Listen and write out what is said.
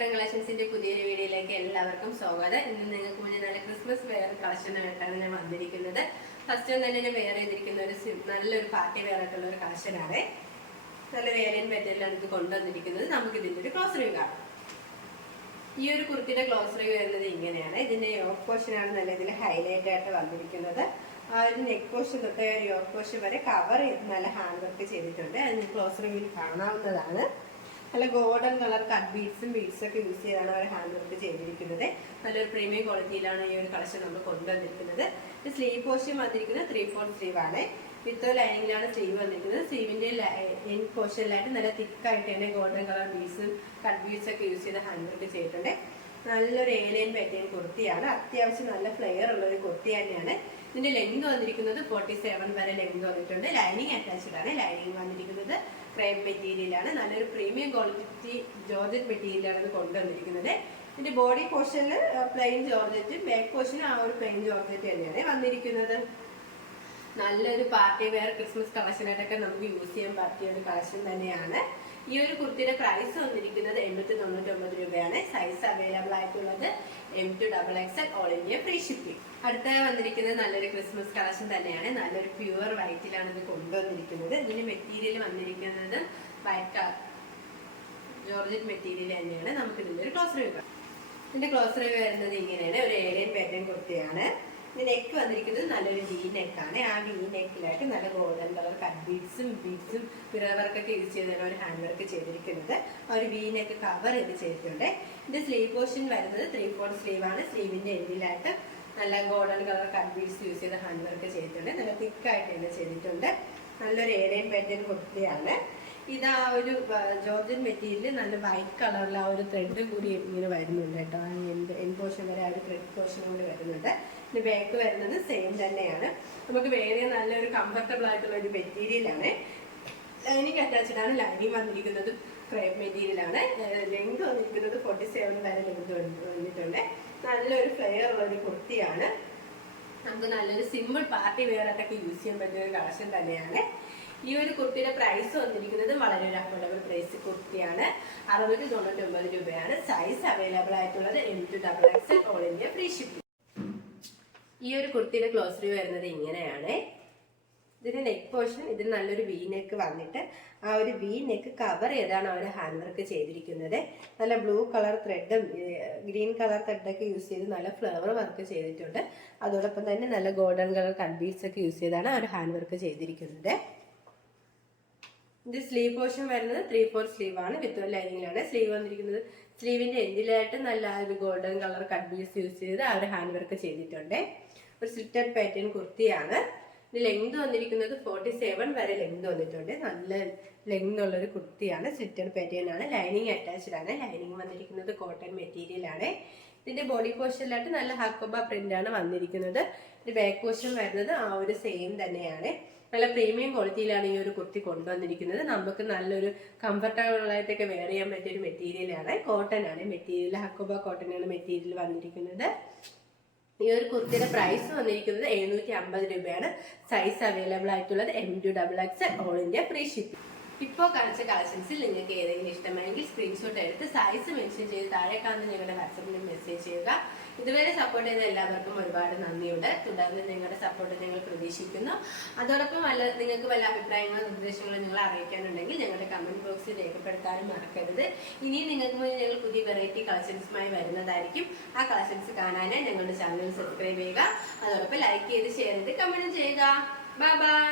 നക്ഷത്രം കളക്ഷൻസിന്റെ പുതിയൊരു വീഡിയോയിലേക്ക് എല്ലാവർക്കും സ്വാഗതം. ഇന്ന് നിങ്ങൾക്ക് മുന്നിൽ നല്ല ക്രിസ്മസ് വെയർ കളക്ഷൻ ആയിട്ടാണ് ഞാൻ വന്നിരിക്കുന്നത്. ഫസ്റ്റ് തന്നെ ഞാൻ വെയർ ചെയ്തിരിക്കുന്ന നല്ലൊരു പാർട്ടി വെയർ ആയിട്ടുള്ള ഒരു കളക്ഷനാണ്. നല്ല വേരിയൻ മെറ്റീരിയലാണ് ഇത് കൊണ്ടുവന്നിരിക്കുന്നത്. നമുക്ക് ഇതിന്റെ ഒരു ക്ലോസ് റിവ്യൂ കാണാം. ഈ ഒരു കുർത്തിയുടെ ക്ലോസ് റിവ്യൂ വരുന്നത് ഇങ്ങനെയാണ്. ഇതിന്റെ യോക്ക് പോർഷൻ ആണ് നല്ല ഇതിൽ ഹൈലൈറ്റ് ആയിട്ട് വന്നിരിക്കുന്നത്. ആ ഒരു നെക്ക് പോർഷൻ തൊട്ട് ഒരു യോക്ക് പോർഷൻ വരെ കവർ ചെയ്ത് നല്ല ഹാൻഡ് വർക്ക് ചെയ്തിട്ടുണ്ട്. അതിന് ക്ലോസ് റിവ്യൂവിൽ കാണാവുന്നതാണ്. നല്ല ഗോൾഡൻ കളർ കട്ട് ബീഡ്സും ഒക്കെ യൂസ് ചെയ്താണ് അവർ ഹാൻഡ് വർക്ക് ചെയ്തിരിക്കുന്നത്. നല്ലൊരു പ്രീമിയം ക്വാളിറ്റിയിലാണ് ഈ ഒരു കളക്ഷൻ നമ്മൾ കൊണ്ടുവന്നിരിക്കുന്നത്. ഇത് സ്ലീവ് പോർഷൻ വന്നിരിക്കുന്നത് 3/4 സ്ലീവ് ആണ്. വിത്ത് ലൈനിങ്ങിലാണ് സ്ലീവ് വന്നിരിക്കുന്നത്. സ്ലീവിന്റെ എൻ പോർഷനിലായിട്ട് നല്ല തിക്കായിട്ട് തന്നെ ഗോൾഡൻ കളർ ബീഡ്സും കട്ട് ബീഡ്സ് ഒക്കെ യൂസ് ചെയ്ത് ഹാൻഡ് വർക്ക് ചെയ്തിട്ടുണ്ട്. നല്ലൊരു ഏലിയൻ പാറ്റേൺ കുർത്തിയാണ്. അത്യാവശ്യം നല്ല ഫ്ലെയർ ഉള്ള ഒരു കുർത്തി തന്നെയാണ്. ഇതിന്റെ ലെങ്ത് വന്നിരിക്കുന്നത് 47 വരെ ലെങ്ത് വന്നിട്ടുണ്ട്. ലൈനിങ് അറ്റാച്ച്ഡ് ആണ്. ലൈനിങ് വന്നിരിക്കുന്നത് ക്രേപ്പ് മെറ്റീരിയലാണ്. നല്ലൊരു പ്രീമിയം ക്വാളിറ്റി ജോർജറ്റ് മെറ്റീരിയലാണ് ഇത് കൊണ്ടുവന്നിരിക്കുന്നത്. ഇതിന്റെ ബോഡി പോർഷനിൽ പ്ലെയിൻ ജോർജറ്റും ബാക്ക് പോർഷനിൽ ആ ഒരു പ്ലെയിൻ ജോർജറ്റ് തന്നെയാണ് വന്നിരിക്കുന്നത്. നല്ലൊരു പാർട്ടി വെയർ ക്രിസ്മസ് കളക്ഷനായിട്ടൊക്കെ നമുക്ക് യൂസ് ചെയ്യാൻ പറ്റിയ ഒരു കളക്ഷൻ തന്നെയാണ്. ഈ ഒരു കുർത്തിയുടെ പ്രൈസ് വന്നിരിക്കുന്നത് 899 രൂപയാണ്. സൈസ് അവൈലബിൾ ആയിട്ടുള്ളത് M2XXL all India free shipping. അടുത്തായി വന്നിരിക്കുന്നത് നല്ലൊരു ക്രിസ്മസ് കളക്ഷൻ തന്നെയാണ്. നല്ലൊരു പ്യുവർ വൈറ്റിലാണ് ഇത് കൊണ്ടുവന്നിരിക്കുന്നത്. ഇതിന്റെ മെറ്റീരിയൽ വന്നിരിക്കുന്നത് വൈറ്റ് കളർ ജോർജറ്റ് മെറ്റീരിയൽ തന്നെയാണ്. നമുക്ക് ഇതിന്റെ ഒരു ക്ലോസ് റിവ്യൂ കാണാം. ഇതിന്റെ ക്ലോസ് റിവ്യൂ വരുന്നത് ഇങ്ങനെയാണ്. ഒരു ഏലിയൻ പാറ്റേൺ കുർത്തിയാണ്. ഇത് നെക്ക് വന്നിരിക്കുന്നത് നല്ലൊരു വി നെക്കാണ്. ആ വി നെക്കിലായിട്ട് നല്ല ഗോൾഡൻ കളർ കട്ട് ബീഡ്സും മിറർ വർക്കൊക്കെ യൂസ് ചെയ്താണ് ഒരു ഹാൻഡ് വർക്ക് ചെയ്തിരിക്കുന്നത്. ആ ഒരു വി നെക്ക് കവർ ചെയ്ത് ചെയ്തിട്ടുണ്ട്. ഇതിന്റെ സ്ലീവ് പോർഷൻ വരുന്നത് 3/4 സ്ലീവ് ആണ്. സ്ലീവിന്റെ എൻഡിലായിട്ട് നല്ല golden colour cut beads use ചെയ്ത് ഹാൻഡ് വർക്ക് ചെയ്തിട്ടുണ്ട്. നല്ല തിക്കായിട്ട് തന്നെ ചെയ്തിട്ടുണ്ട്. നല്ലൊരു ഏലിയൻ പാറ്റേൺ കുർത്തിയാണ്. ഇത് ആ ഒരു ജോർജറ്റ് മെറ്റീരിയൽ നല്ല വൈറ്റ് കളറിൽ ആ ഒരു ത്രെഡ് കൂടി ഇങ്ങനെ വരുന്നുണ്ട് കേട്ടോ. ആ എൻ പോർഷൻ വരെ ആ ഒരു ത്രെഡ് പോർഷൻ കൂടി വരുന്നുണ്ട്. ഇതിന്റെ ബാക്ക് വരുന്നത് സെയിം തന്നെയാണ്. നമുക്ക് വേറെ നല്ലൊരു കംഫർട്ടബിൾ ആയിട്ടുള്ള ഒരു മെറ്റീരിയലാണ്. ലൈനിങ് അറ്റാച്ച്ഡ് ആണ്. ലൈനിങ് വന്നിരിക്കുന്നത് ക്രേപ്പ് മെറ്റീരിയലാണ്. ലെങ്ത് വന്നിരിക്കുന്നത് 47 വരെ ലെങ്ത് വന്നിട്ടുണ്ട്. നല്ലൊരു ഫ്ലെയർ ഉള്ള ഒരു കുർത്തിയാണ്. നമുക്ക് നല്ലൊരു സിമ്പിൾ പാർട്ടി വെയർ ആയിട്ടൊക്കെ യൂസ് ചെയ്യാൻ പറ്റിയ ഒരു കളക്ഷൻ തന്നെയാണ്. ഈ ഒരു കുർത്തിയുടെ പ്രൈസ് വന്നിരിക്കുന്നത് വളരെ ഒരു അഫോർഡബിൾ പ്രൈസ് കുർത്തിയാണ്. 699 രൂപയാണ്. സൈസ് അവൈലബിൾ ആയിട്ടുള്ളത് M2XXL all India free shipping. ഈ ഒരു കുർത്തിയുടെ ക്ലോസ് റിവ്യൂ വരുന്നത് ഇങ്ങനെയാണ്. ഇതിന്റെ നെക്ക് പോർഷൻ ഇതിൽ നല്ലൊരു വി നെക്ക് വന്നിട്ട് ആ ഒരു വി നെക്ക് കവർ ചെയ്താണ് അവർ ഹാൻഡ് വർക്ക് ചെയ്തിരിക്കുന്നത്. നല്ല ബ്ലൂ കളർ ത്രെഡും ഗ്രീൻ കളർ ത്രെഡൊക്കെ യൂസ് ചെയ്ത് നല്ല ഫ്ലവർ വർക്ക് ചെയ്തിട്ടുണ്ട്. അതോടൊപ്പം തന്നെ നല്ല ഗോൾഡൻ കളർ കട്ട് ബീഡ്സ് ഒക്കെ യൂസ് ചെയ്താണ് അവർ ഹാൻഡ് വർക്ക് ചെയ്തിരിക്കുന്നത്. ഇത് സ്ലീവ് പോർഷൻ വരുന്നത് 3/4 സ്ലീവ് ആണ്. വിത്ത് ലൈനിങ്ങിലാണ് സ്ലീവ് വന്നിരിക്കുന്നത്. സ്ലീവിന്റെ എൻഡിലായിട്ട് നല്ല ഒരു golden colour cut beads use ചെയ്ത് അവർ ഹാൻഡ് വർക്ക് ചെയ്തിട്ടുണ്ട്. ഒരു സ്ലിറ്റഡ് പാറ്റേൺ കുർത്തിയാണ്. ഇത് ലെങ്ത് വന്നിരിക്കുന്നത് 47 വരെ ലെങ്ത് വന്നിട്ടുണ്ട്. നല്ല ലെങ്ത് ഉള്ളൊരു കുർത്തിയാണ്. സ്ലിറ്റഡ് പാറ്റേൺ ആണ്. ലൈനിങ് അറ്റാച്ച്ഡ് ആണ്. ലൈനിങ് വന്നിരിക്കുന്നത് കോട്ടൺ മെറ്റീരിയൽ ആണ്. ഇതിന്റെ ബോഡി പോർഷനിലായിട്ട് നല്ല ഹക്കോബ പ്രിന്റ് ആണ് വന്നിരിക്കുന്നത്. ഇത് ബാക്ക് പോർഷൻ വരുന്നത് ആ ഒരു സെയിം തന്നെയാണ്. നല്ല പ്രീമിയം ക്വാളിറ്റിയിലാണ് ഈ ഒരു കുർത്തി കൊണ്ടുവന്നിരിക്കുന്നത്. നമുക്ക് നല്ലൊരു കംഫർട്ടബിൾ ആയിട്ടൊക്കെ വെയർ ചെയ്യാൻ പറ്റിയ ഒരു മെറ്റീരിയലാണ്. കോട്ടൺ ആണ് മെറ്റീരിയൽ. ഹക്കോബ കോട്ടൺ ആണ് മെറ്റീരിയൽ വന്നിരിക്കുന്നത്. ഈ ഒരു കുർത്തിയുടെ പ്രൈസ് വന്നിരിക്കുന്നത് 750 രൂപയാണ്. സൈസ് അവൈലബിൾ ആയിട്ടുള്ളത് M2XXL all India free shipping. ഇപ്പോൾ കാണിച്ച കളക്ഷൻസിൽ നിങ്ങൾക്ക് ഏതെങ്കിലും ഇഷ്ടമായെങ്കിൽ സ്ക്രീൻഷോട്ട് എടുത്ത് സൈസ് മെൻഷൻ ചെയ്ത് താഴെ കാണുന്ന ഞങ്ങളുടെ വാട്സാപ്പിൽ മെസ്സേജ് ചെയ്യുക. ഇതുവരെ സപ്പോർട്ട് ചെയ്ത എല്ലാവർക്കും ഒരുപാട് നന്ദിയുണ്ട്. തുടർന്ന് നിങ്ങളുടെ സപ്പോർട്ട് ഞങ്ങൾ പ്രതീക്ഷിക്കുന്നു. അതോടൊപ്പം നിങ്ങൾക്ക് വല്ല അഭിപ്രായങ്ങളും നിർദ്ദേശങ്ങളും നിങ്ങൾ അറിയിക്കാനുണ്ടെങ്കിൽ ഞങ്ങളുടെ കമന്റ് ബോക്സിൽ രേഖപ്പെടുത്താനും മറക്കരുത്. ഇനിയും നിങ്ങൾക്ക് മുന്നിൽ ഞങ്ങൾ പുതിയ വെറൈറ്റി കളക്ഷൻസുമായി വരുന്നതായിരിക്കും. ആ കളക്ഷൻസ് കാണാനായി ഞങ്ങളുടെ ചാനൽ സബ്സ്ക്രൈബ് ചെയ്യുക. അതോടൊപ്പം ലൈക്ക് ചെയ്ത് ഷെയർ ചെയ്ത് കമന്റ് ചെയ്യുക. Bye bye.